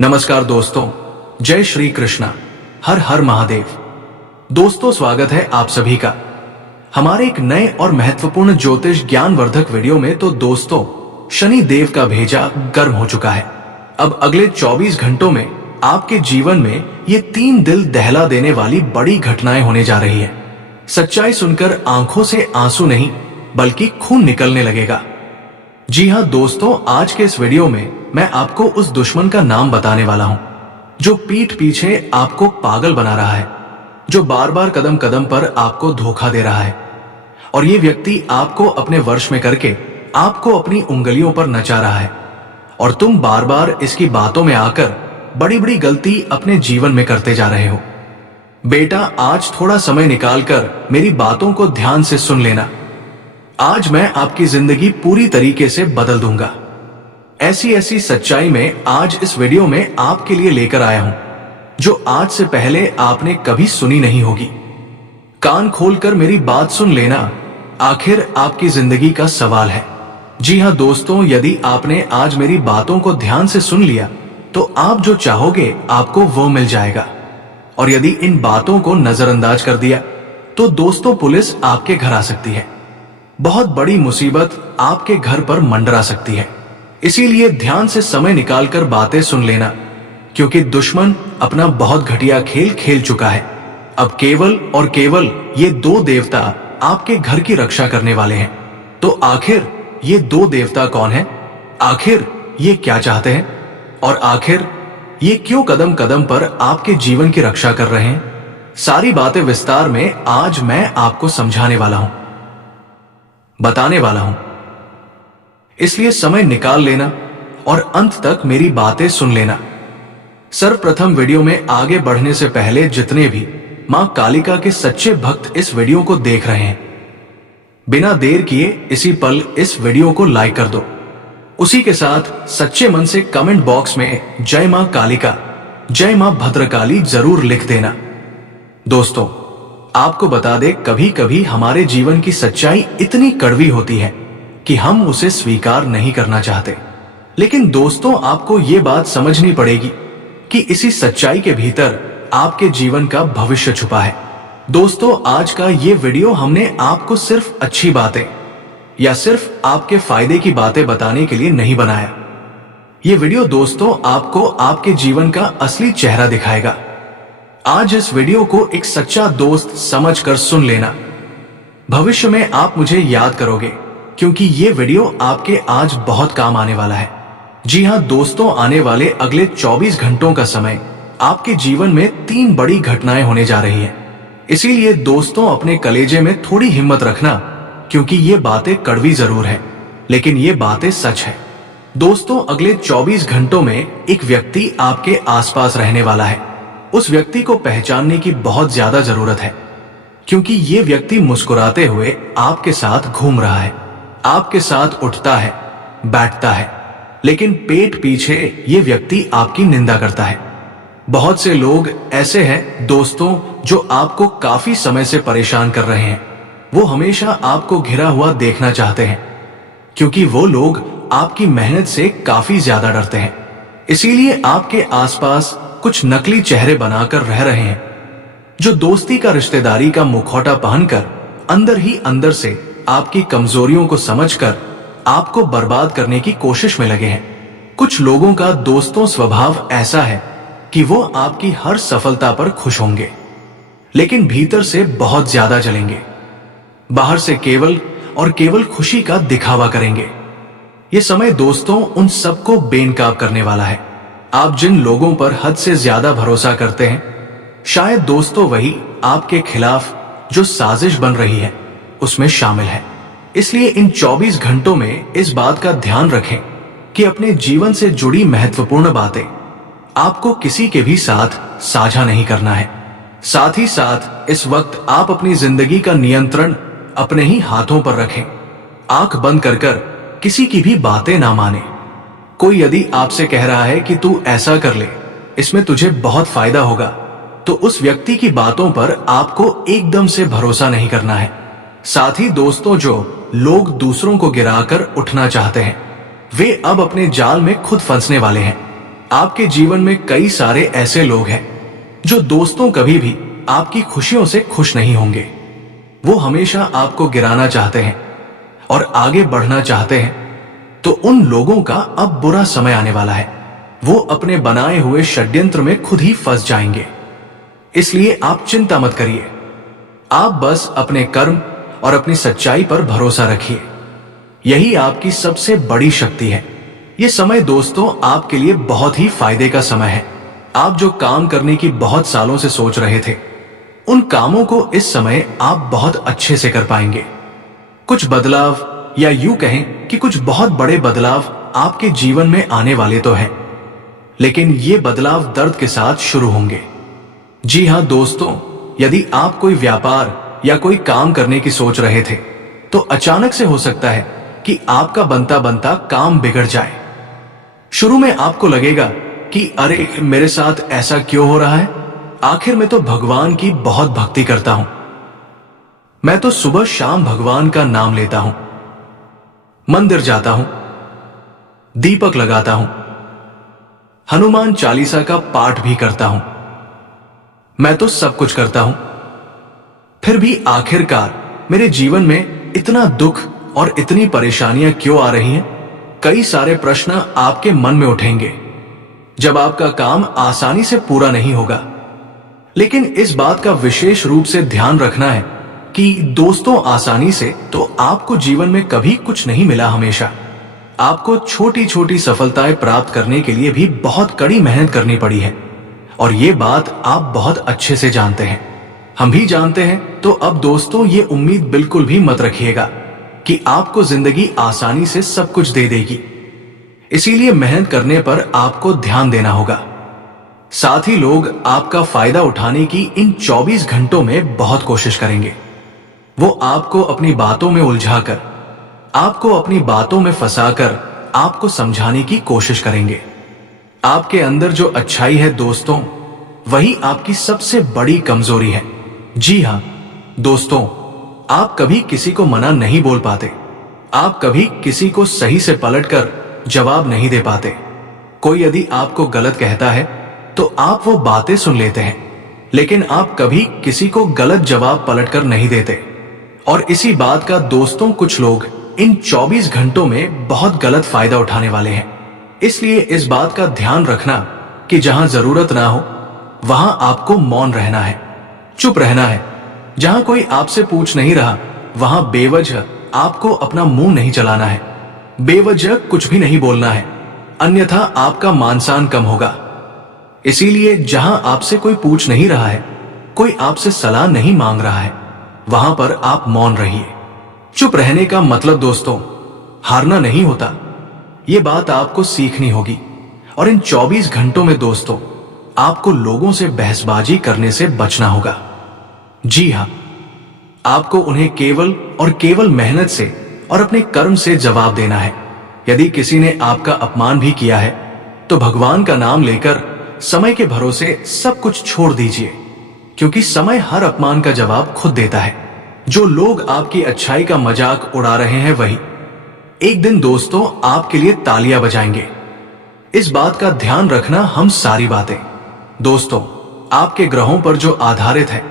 नमस्कार दोस्तों, जय श्री कृष्णा, हर हर महादेव। दोस्तों, स्वागत है आप सभी का हमारे एक नए और महत्वपूर्ण ज्योतिष ज्ञानवर्धक वीडियो में। तो दोस्तों, शनि देव का भेजा गर्म हो चुका है। अब अगले 24 घंटों में आपके जीवन में ये 3 दिल दहला देने वाली बड़ी घटनाएं होने जा रही है। सच्चाई सुनकर आंखों से आंसू नहीं बल्कि खून निकलने लगेगा। जी हाँ दोस्तों, आज के इस वीडियो में मैं आपको उस दुश्मन का नाम बताने वाला हूं जो पीठ पीछे आपको पागल बना रहा है, जो बार बार कदम कदम पर आपको धोखा दे रहा है। और ये व्यक्ति आपको अपने वश में करके आपको अपनी उंगलियों पर नचा रहा है और तुम बार बार इसकी बातों में आकर बड़ी बड़ी गलती अपने जीवन में करते जा रहे हो। बेटा, आज थोड़ा समय निकालकर मेरी बातों को ध्यान से सुन लेना। आज मैं आपकी जिंदगी पूरी तरीके से बदल दूंगा। ऐसी ऐसी सच्चाई में आज इस वीडियो में आपके लिए लेकर आया हूं जो आज से पहले आपने कभी सुनी नहीं होगी। कान खोलकर मेरी बात सुन लेना, आखिर आपकी जिंदगी का सवाल है। जी हां दोस्तों, यदि आपने आज मेरी बातों को ध्यान से सुन लिया तो आप जो चाहोगे आपको वो मिल जाएगा। और यदि इन बातों को नजरअंदाज कर दिया तो दोस्तों, पुलिस आपके घर आ सकती है। बहुत बड़ी मुसीबत आपके घर पर मंडरा सकती है। इसीलिए ध्यान से समय निकालकर बातें सुन लेना, क्योंकि दुश्मन अपना बहुत घटिया खेल खेल चुका है। अब केवल और केवल ये 2 देवता आपके घर की रक्षा करने वाले हैं। तो आखिर ये 2 देवता कौन हैं? आखिर ये क्या चाहते हैं? और आखिर ये क्यों कदम कदम पर आपके जीवन की रक्षा कर रहे हैं? सारी बातें विस्तार में आज मैं आपको समझाने वाला हूं, बताने वाला हूं। इसलिए समय निकाल लेना और अंत तक मेरी बातें सुन लेना। सर्वप्रथम वीडियो में आगे बढ़ने से पहले जितने भी मां कालिका के सच्चे भक्त इस वीडियो को देख रहे हैं, बिना देर किए इसी पल इस वीडियो को लाइक कर दो। उसी के साथ सच्चे मन से कमेंट बॉक्स में जय मां कालिका, जय मां भद्रकाली जरूर लिख देना। दोस्तों, आपको बता दे, कभी कभी हमारे जीवन की सच्चाई इतनी कड़वी होती है कि हम उसे स्वीकार नहीं करना चाहते। लेकिन दोस्तों, आपको ये बात समझनी पड़ेगी कि इसी सच्चाई के भीतर आपके जीवन का भविष्य छुपा है। दोस्तों, आज का ये वीडियो हमने आपको सिर्फ अच्छी बातें या सिर्फ आपके फायदे की बातें बताने के लिए नहीं बनाया। ये वीडियो दोस्तों आपको आपके जीवन का असली चेहरा दिखाएगा। आज इस वीडियो को एक सच्चा दोस्त समझकर सुन लेना। भविष्य में आप मुझे याद करोगे, क्योंकि ये वीडियो आपके आज बहुत काम आने वाला है। जी हां दोस्तों, आने वाले अगले 24 घंटों का समय आपके जीवन में 3 बड़ी घटनाएं होने जा रही हैं। इसीलिए दोस्तों, अपने कलेजे में थोड़ी हिम्मत रखना, क्योंकि ये बातें कड़वी जरूर है लेकिन ये बातें सच है। दोस्तों, अगले 24 घंटों में एक व्यक्ति आपके आसपास रहने वाला है। उस व्यक्ति को पहचानने की बहुत ज्यादा जरूरत है, क्योंकि ये व्यक्ति मुस्कुराते हुए आपके साथ घूम रहा है, आपके साथ उठता है, बैठता है, लेकिन पेट पीछे ये व्यक्ति आपकी निंदा करता है। बहुत से लोग ऐसे हैं दोस्तों जो आपको काफी समय से परेशान कर रहे हैं। वो हमेशा आपको घिरा हुआ देखना चाहते हैं, क्योंकि वो लोग आपकी मेहनत से काफी ज्यादा डरते हैं। इसीलिए आपके आसपास कुछ नकली चेहरे बनाकर रह रहे हैं, जो दोस्ती का, रिश्तेदारी का मुखौटा पहनकर अंदर ही अंदर से आपकी कमजोरियों को समझकर आपको बर्बाद करने की कोशिश में लगे हैं। कुछ लोगों का दोस्तों स्वभाव ऐसा है कि वो आपकी हर सफलता पर खुश होंगे, लेकिन भीतर से बहुत ज्यादा जलेंगे। बाहर से केवल और केवल खुशी का दिखावा करेंगे। ये समय दोस्तों उन सबको बेनकाब करने वाला है। आप जिन लोगों पर हद से ज्यादा भरोसा करते हैं, शायद दोस्तों वही आपके खिलाफ जो साजिश बन रही है उसमें शामिल है। इसलिए इन 24 घंटों में इस बात का ध्यान रखें कि अपने जीवन से जुड़ी महत्वपूर्ण बातें आपको किसी के भी साथ साझा नहीं करना है। साथ ही साथ इस वक्त आप अपनी जिंदगी का नियंत्रण अपने ही हाथों पर रखें। आंख बंद कर किसी की भी बातें ना माने। कोई यदि आपसे कह रहा है कि तू ऐसा कर ले, इसमें तुझे बहुत फायदा होगा, तो उस व्यक्ति की बातों पर आपको एकदम से भरोसा नहीं करना है। साथ ही दोस्तों, जो लोग दूसरों को गिराकर उठना चाहते हैं, वे अब अपने जाल में खुद फंसने वाले हैं। आपके जीवन में कई सारे ऐसे लोग हैं जो दोस्तों कभी भी आपकी खुशियों से खुश नहीं होंगे। वो हमेशा आपको गिराना चाहते हैं और आगे बढ़ना चाहते हैं। तो उन लोगों का अब बुरा समय आने वाला है। वो अपने बनाए हुए षड्यंत्र में खुद ही फंस जाएंगे। इसलिए आप चिंता मत करिए। आप बस अपने कर्म और अपनी सच्चाई पर भरोसा रखिए। यही आपकी सबसे बड़ी शक्ति है। ये समय दोस्तों आपके लिए बहुत ही फायदे का समय है। आप जो काम करने की बहुत सालों से सोच रहे थे, उन कामों को इस समय आप बहुत अच्छे से कर पाएंगे। कुछ बदलाव, या यूं कहें कि कुछ बहुत बड़े बदलाव आपके जीवन में आने वाले तो हैं, लेकिन ये बदलाव दर्द के साथ शुरू होंगे। जी हां दोस्तों, यदि आप कोई व्यापार या कोई काम करने की सोच रहे थे, तो अचानक से हो सकता है कि आपका बनता बनता काम बिगड़ जाए। शुरू में आपको लगेगा कि अरे मेरे साथ ऐसा क्यों हो रहा है। आखिर मैं तो भगवान की बहुत भक्ति करता हूं। मैं तो सुबह शाम भगवान का नाम लेता हूं, मंदिर जाता हूं, दीपक लगाता हूं, हनुमान चालीसा का पाठ भी करता हूं। मैं तो सब कुछ करता हूं, फिर भी आखिरकार मेरे जीवन में इतना दुख और इतनी परेशानियां क्यों आ रही हैं? कई सारे प्रश्न आपके मन में उठेंगे जब आपका काम आसानी से पूरा नहीं होगा। लेकिन इस बात का विशेष रूप से ध्यान रखना है कि दोस्तों, आसानी से तो आपको जीवन में कभी कुछ नहीं मिला। हमेशा आपको छोटी छोटी सफलताएं प्राप्त करने के लिए भी बहुत कड़ी मेहनत करनी पड़ी है, और ये बात आप बहुत अच्छे से जानते हैं। हम भी जानते हैं। तो अब दोस्तों, ये उम्मीद बिल्कुल भी मत रखिएगा कि आपको जिंदगी आसानी से सब कुछ दे देगी। इसीलिए मेहनत करने पर आपको ध्यान देना होगा। साथ ही लोग आपका फायदा उठाने की इन 24 घंटों में बहुत कोशिश करेंगे। वो आपको अपनी बातों में उलझाकर, आपको अपनी बातों में फंसाकर आपको समझाने की कोशिश करेंगे। आपके अंदर जो अच्छाई है दोस्तों, वही आपकी सबसे बड़ी कमजोरी है। जी हां दोस्तों, आप कभी किसी को मना नहीं बोल पाते। आप कभी किसी को सही से पलटकर जवाब नहीं दे पाते। कोई यदि आपको गलत कहता है तो आप वो बातें सुन लेते हैं, लेकिन आप कभी किसी को गलत जवाब पलटकर नहीं देते। और इसी बात का दोस्तों, कुछ लोग इन 24 घंटों में बहुत गलत फायदा उठाने वाले हैं। इसलिए इस बात का ध्यान रखना कि जहां जरूरत ना हो वहां आपको मौन रहना है, चुप रहना है। जहां कोई आपसे पूछ नहीं रहा, वहां बेवजह आपको अपना मुंह नहीं चलाना है, बेवजह कुछ भी नहीं बोलना है, अन्यथा आपका मान सम्मान कम होगा। इसीलिए जहां आपसे कोई पूछ नहीं रहा है, कोई आपसे सलाह नहीं मांग रहा है, वहां पर आप मौन रहिए। चुप रहने का मतलब दोस्तों, हारना नहीं होता। ये बात आपको सीखनी होगी। और इन 24 घंटों में दोस्तों, आपको लोगों से बहसबाजी करने से बचना होगा। जी हां, आपको उन्हें केवल और केवल मेहनत से और अपने कर्म से जवाब देना है। यदि किसी ने आपका अपमान भी किया है, तो भगवान का नाम लेकर समय के भरोसे सब कुछ छोड़ दीजिए, क्योंकि समय हर अपमान का जवाब खुद देता है। जो लोग आपकी अच्छाई का मजाक उड़ा रहे हैं, वही एक दिन दोस्तों आपके लिए तालियां बजाएंगे। इस बात का ध्यान रखना। हम सारी बातें दोस्तों आपके ग्रहों पर जो आधारित है,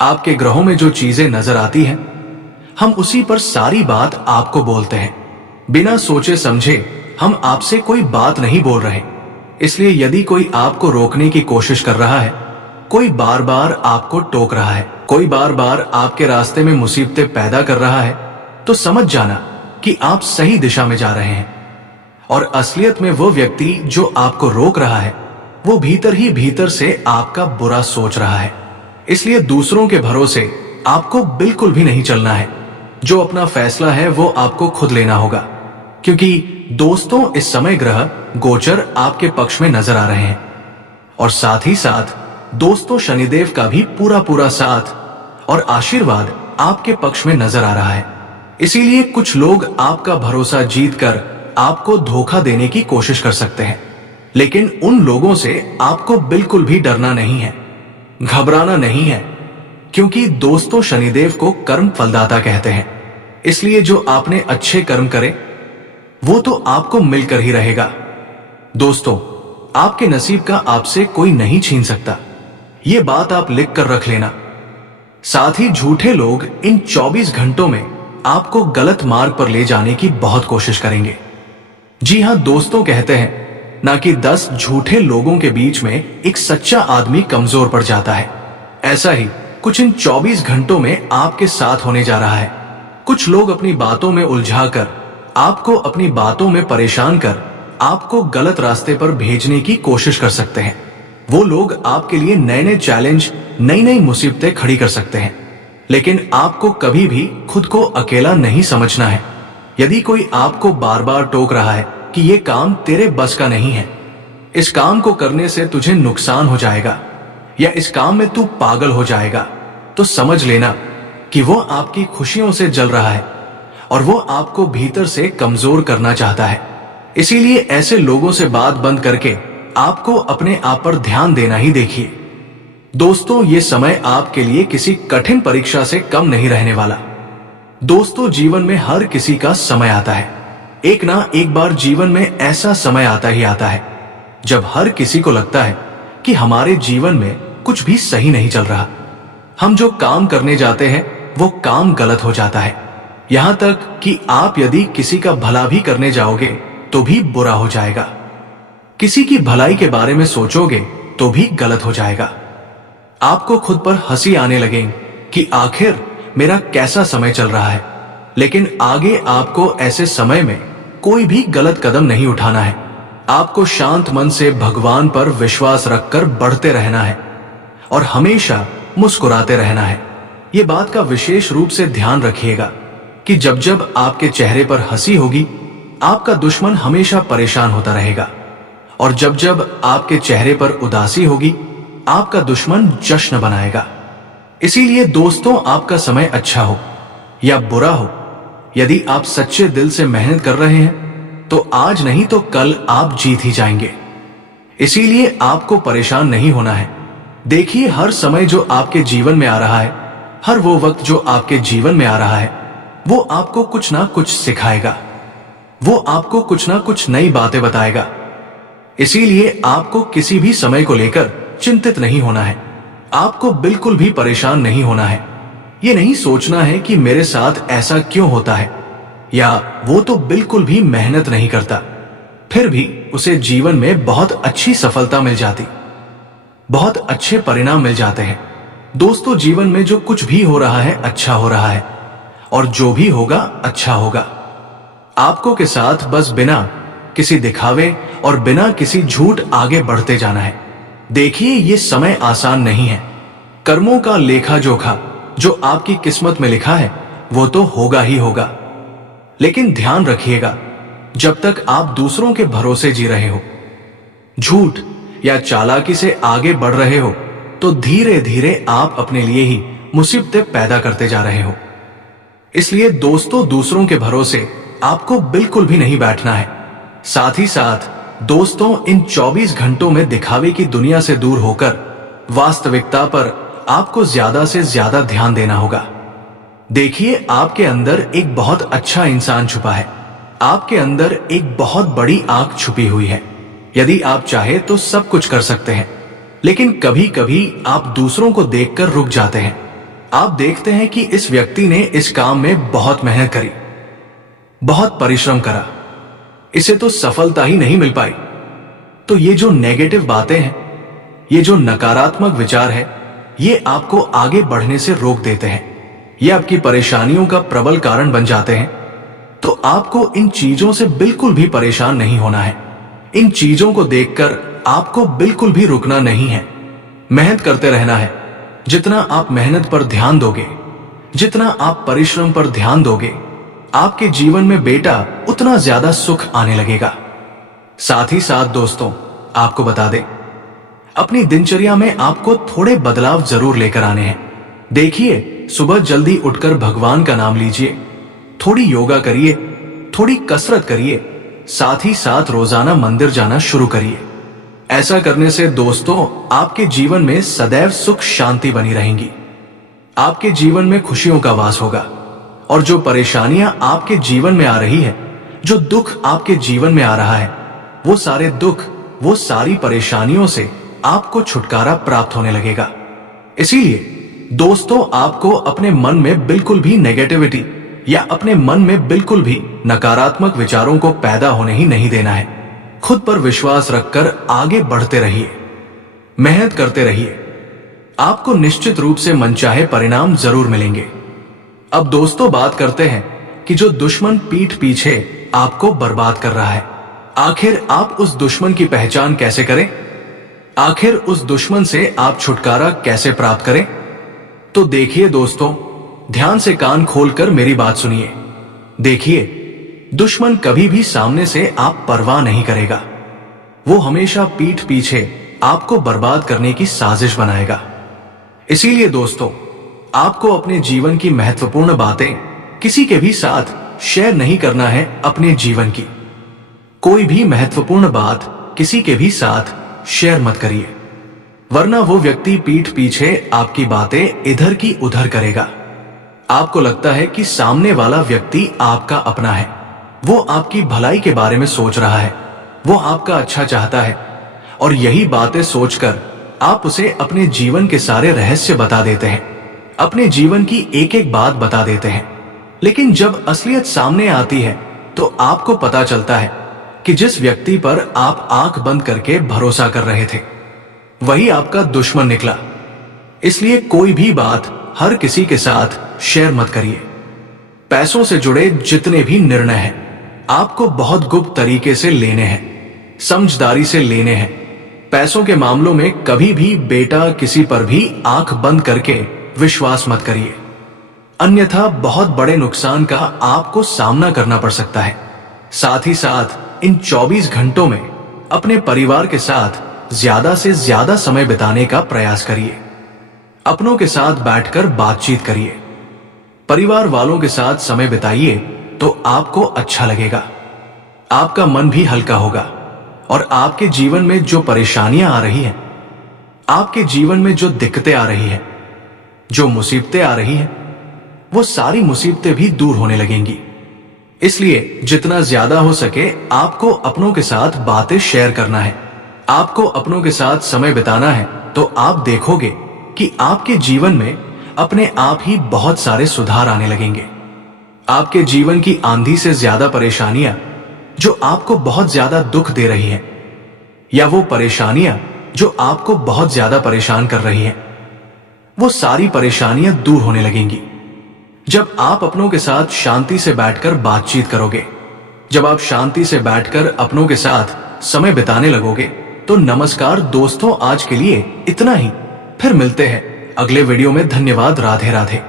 आपके ग्रहों में जो चीजें नजर आती हैं, हम उसी पर सारी बात आपको बोलते हैं। बिना सोचे समझे हम आपसे कोई बात नहीं बोल रहे। इसलिए यदि कोई आपको रोकने की कोशिश कर रहा है, कोई बार बार आपको टोक रहा है, कोई बार बार आपके रास्ते में मुसीबतें पैदा कर रहा है, तो समझ जाना कि आप सही दिशा में जा रहे हैं। और असलियत में वो व्यक्ति जो आपको रोक रहा है, वो भीतर ही भीतर से आपका बुरा सोच रहा है। इसलिए दूसरों के भरोसे आपको बिल्कुल भी नहीं चलना है। जो अपना फैसला है वो आपको खुद लेना होगा, क्योंकि दोस्तों इस समय ग्रह गोचर आपके पक्ष में नजर आ रहे हैं। और साथ ही साथ दोस्तों शनिदेव का भी पूरा पूरा साथ और आशीर्वाद आपके पक्ष में नजर आ रहा है। इसीलिए कुछ लोग आपका भरोसा जीतकर आपको धोखा देने की कोशिश कर सकते हैं, लेकिन उन लोगों से आपको बिल्कुल भी डरना नहीं है, घबराना नहीं है, क्योंकि दोस्तों शनिदेव को कर्म फलदाता कहते हैं। इसलिए जो आपने अच्छे कर्म करे वो तो आपको मिलकर ही रहेगा। दोस्तों आपके नसीब का आपसे कोई नहीं छीन सकता। ये बात आप लिख कर रख लेना। साथ ही झूठे लोग इन 24 घंटों में आपको गलत मार्ग पर ले जाने की बहुत कोशिश करेंगे। जी हां दोस्तों, कहते हैं ना कि 10 झूठे लोगों के बीच में एक सच्चा आदमी कमजोर पड़ जाता है। ऐसा ही कुछ इन 24 घंटों में आपके साथ होने जा रहा है। कुछ लोग अपनी बातों में उलझाकर, आपको अपनी बातों में परेशान कर, आपको गलत रास्ते पर भेजने की कोशिश कर सकते हैं। वो लोग आपके लिए नए नए चैलेंज, नई नई मुसीबतें खड़ी कर सकते हैं। लेकिन आपको कभी भी खुद को अकेला नहीं समझना है। यदि कोई आपको बार बार टोक रहा है कि ये काम तेरे बस का नहीं है, इस काम को करने से तुझे नुकसान हो जाएगा, या इस काम में तू पागल हो जाएगा, तो समझ लेना कि वो आपकी खुशियों से जल रहा है और वो आपको भीतर से कमजोर करना चाहता है। इसीलिए ऐसे लोगों से बात बंद करके आपको अपने आप पर ध्यान देना ही देखिए। दोस्तों, ये समय आपके लिए किसी कठिन परीक्षा से कम नहीं रहने वाला। दोस्तों, जीवन में हर किसी का समय आता है। एक ना एक बार जीवन में ऐसा समय आता ही आता है जब हर किसी को लगता है कि हमारे जीवन में कुछ भी सही नहीं चल रहा। हम जो काम करने जाते हैं वो काम गलत हो जाता है। यहां तक कि आप यदि किसी का भला भी करने जाओगे तो भी बुरा हो जाएगा। किसी की भलाई के बारे में सोचोगे तो भी गलत हो जाएगा। आपको खुद पर हंसी आने लगेगी कि आखिर मेरा कैसा समय चल रहा है। लेकिन आगे आपको ऐसे समय में कोई भी गलत कदम नहीं उठाना है। आपको शांत मन से भगवान पर विश्वास रखकर बढ़ते रहना है और हमेशा मुस्कुराते रहना है। ये बात का विशेष रूप से ध्यान रखिएगा कि जब जब आपके चेहरे पर हंसी होगी, आपका दुश्मन हमेशा परेशान होता रहेगा, और जब जब आपके चेहरे पर उदासी होगी, आपका दुश्मन जश्न बनाएगा। इसीलिए दोस्तों, आपका समय अच्छा हो या बुरा हो, यदि आप सच्चे दिल से मेहनत कर रहे हैं तो आज नहीं तो कल आप जीत ही जाएंगे। इसीलिए आपको परेशान नहीं होना है। देखिए, हर समय जो आपके जीवन में आ रहा है, हर वो वक्त जो आपके जीवन में आ रहा है, वो आपको कुछ ना कुछ सिखाएगा, वो आपको कुछ ना कुछ नई बातें बताएगा। इसीलिए आपको किसी भी समय को लेकर चिंतित नहीं होना है। आपको बिल्कुल भी परेशान नहीं होना है। ये नहीं सोचना है कि मेरे साथ ऐसा क्यों होता है, या वो तो बिल्कुल भी मेहनत नहीं करता, फिर भी उसे जीवन में बहुत अच्छी सफलता मिल जाती, बहुत अच्छे परिणाम मिल जाते हैं। दोस्तों, जीवन में जो कुछ भी हो रहा है अच्छा हो रहा है, और जो भी होगा अच्छा होगा। आपको के साथ बस बिना किसी दिखावे और बिना किसी झूठ आगे बढ़ते जाना है। देखिए, ये समय आसान नहीं है। कर्मों का लेखा जोखा जो आपकी किस्मत में लिखा है वो तो होगा ही होगा। लेकिन ध्यान रखिएगा, जब तक आप दूसरों के भरोसे जी रहे हो, झूठ या चालाकी से आगे बढ़ रहे हो, तो धीरे धीरे आप अपने लिए ही मुसीबतें पैदा करते जा रहे हो। इसलिए दोस्तों, दूसरों के भरोसे आपको बिल्कुल भी नहीं बैठना है। साथ ही साथ दोस्तों, इन 24 घंटों में दिखावे की दुनिया से दूर होकर वास्तविकता पर आपको ज्यादा से ज्यादा ध्यान देना होगा। देखिए, आपके अंदर एक बहुत अच्छा इंसान छुपा है। आपके अंदर एक बहुत बड़ी आंख छुपी हुई है। यदि आप चाहे तो सब कुछ कर सकते हैं, लेकिन कभी कभी आप दूसरों को देखकर रुक जाते हैं। आप देखते हैं कि इस व्यक्ति ने इस काम में बहुत मेहनत करी, बहुत परिश्रम करा, इसे तो सफलता ही नहीं मिल पाई। तो ये जो नेगेटिव बातें हैं, ये जो नकारात्मक विचार है, ये आपको आगे बढ़ने से रोक देते हैं। ये आपकी परेशानियों का प्रबल कारण बन जाते हैं। तो आपको इन चीजों से बिल्कुल भी परेशान नहीं होना है। इन चीजों को देखकर आपको बिल्कुल भी रुकना नहीं है। मेहनत करते रहना है। जितना आप मेहनत पर ध्यान दोगे, जितना आप परिश्रम पर ध्यान दोगे, आपके जीवन में बेटा उतना ज्यादा सुख आने लगेगा। साथ ही साथ दोस्तों, आपको बता दें, अपनी दिनचर्या में आपको थोड़े बदलाव जरूर लेकर आने हैं। देखिए, सुबह जल्दी उठकर भगवान का नाम लीजिए, थोड़ी योगा करिए, थोड़ी कसरत करिए, साथ ही साथ रोजाना मंदिर जाना शुरू करिए। ऐसा करने से दोस्तों, आपके जीवन में सदैव सुख शांति बनी रहेंगी। आपके जीवन में खुशियों का वास होगा, और जो परेशानियां आपके जीवन में आ रही है, जो दुख आपके जीवन में आ रहा है, वो सारे दुख वो सारी परेशानियों से आपको छुटकारा प्राप्त होने लगेगा। इसीलिए दोस्तों, आपको अपने मन में बिल्कुल भी नेगेटिविटी या अपने मन में बिल्कुल भी नकारात्मक विचारों को पैदा होने ही नहीं देना है। खुद पर विश्वास रखकर आगे बढ़ते रहिए, मेहनत करते रहिए। आपको निश्चित रूप से मनचाहे परिणाम जरूर मिलेंगे। अब दोस्तों, बात करते हैं कि जो दुश्मन पीठ पीछे आपको बर्बाद कर रहा है, आखिर आप उस दुश्मन की पहचान कैसे करें? आखिर उस दुश्मन से आप छुटकारा कैसे प्राप्त करें? तो देखिए दोस्तों, ध्यान से कान खोलकर मेरी बात सुनिए। देखिए, दुश्मन कभी भी सामने से आप परवाह नहीं करेगा। वो हमेशा पीठ पीछे आपको बर्बाद करने की साजिश बनाएगा। इसीलिए दोस्तों, आपको अपने जीवन की महत्वपूर्ण बातें किसी के भी साथ शेयर नहीं करना है। अपने जीवन की कोई भी महत्वपूर्ण बात किसी के भी साथ शेयर मत करिए, वरना वो व्यक्ति पीठ पीछे आपकी बातें इधर की उधर करेगा। आपको लगता है कि सामने वाला व्यक्ति आपका अपना है, वो आपकी भलाई के बारे में सोच रहा है, वो आपका अच्छा चाहता है, और यही बातें सोचकर आप उसे अपने जीवन के सारे रहस्य बता देते हैं, अपने जीवन की एक एक बात बता देते हैं। लेकिन जब असलियत सामने आती है तो आपको पता चलता है कि जिस व्यक्ति पर आप आंख बंद करके भरोसा कर रहे थे, वही आपका दुश्मन निकला। इसलिए कोई भी बात हर किसी के साथ शेयर मत करिए। पैसों से जुड़े जितने भी निर्णय हैं, आपको बहुत गुप्त तरीके से लेने हैं, समझदारी से लेने हैं। पैसों के मामलों में कभी भी बेटा किसी पर भी आंख बंद करके विश्वास मत करिए, अन्यथा बहुत बड़े नुकसान का आपको सामना करना पड़ सकता है। साथ ही साथ इन 24 घंटों में अपने परिवार के साथ ज्यादा से ज्यादा समय बिताने का प्रयास करिए। अपनों के साथ बैठकर बातचीत करिए, परिवार वालों के साथ समय बिताइए तो आपको अच्छा लगेगा, आपका मन भी हल्का होगा, और आपके जीवन में जो परेशानियां आ रही हैं, आपके जीवन में जो दिक्कतें आ रही हैं, जो मुसीबतें आ रही हैं, वो सारी मुसीबतें भी दूर होने लगेंगी। इसलिए जितना ज्यादा हो सके आपको अपनों के साथ बातें शेयर करना है, आपको अपनों के साथ समय बिताना है। तो आप देखोगे कि आपके जीवन में अपने आप ही बहुत सारे सुधार आने लगेंगे। आपके जीवन की आंधी से ज्यादा परेशानियां जो आपको बहुत ज्यादा दुख दे रही हैं, या वो परेशानियां जो आपको बहुत ज्यादा परेशान कर रही हैं, वो सारी परेशानियां दूर होने लगेंगी जब आप अपनों के साथ शांति से बैठकर बातचीत करोगे। जब आप शांति से बैठकर अपनों के साथ समय बिताने लगोगे। तो नमस्कार दोस्तों, आज के लिए इतना ही। फिर मिलते हैं अगले वीडियो में। धन्यवाद। राधे राधे।